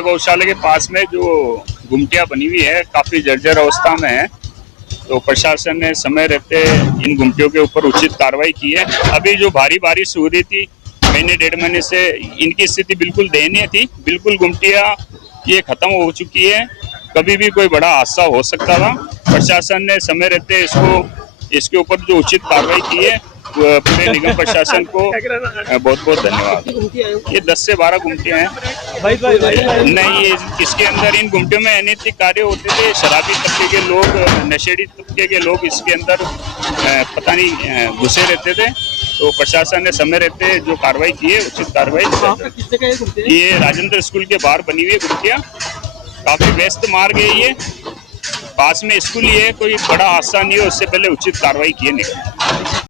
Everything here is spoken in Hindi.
गौशाला के पास में जो गुमटियां बनी हुई है काफी जर्जर अवस्था में है, तो प्रशासन ने समय रहते इन गुमटियों के ऊपर उचित कार्रवाई की है। अभी जो भारी बारिश हो रही थी महीने डेढ़ महीने से, इनकी स्थिति बिल्कुल दयनीय थी। बिल्कुल गुमटियां ये खत्म हो चुकी है, कभी भी कोई बड़ा हादसा हो सकता था। प्रशासन ने समय रहते इसके ऊपर जो उचित कार्रवाई की है, पूरे निगम प्रशासन को बहुत बहुत धन्यवाद। ये 10 से 12 गुमटियां हैं। नहीं, ये इसके अंदर इन गुमटियों में अनैतिक कार्य होते थे। शराबी तबके के लोग, नशेड़ी तबके के लोग इसके अंदर पता नहीं घुसे रहते थे, तो प्रशासन ने समय रहते जो कार्रवाई की है उचित कार्रवाई। ये राजेंद्र स्कूल के बाहर बनी हुई है गुमटियां, काफी व्यस्त मार्ग है ये, पास में स्कूल ही है, कोई बड़ा हादसा नहीं है, उससे पहले उचित कार्रवाई की है निगम।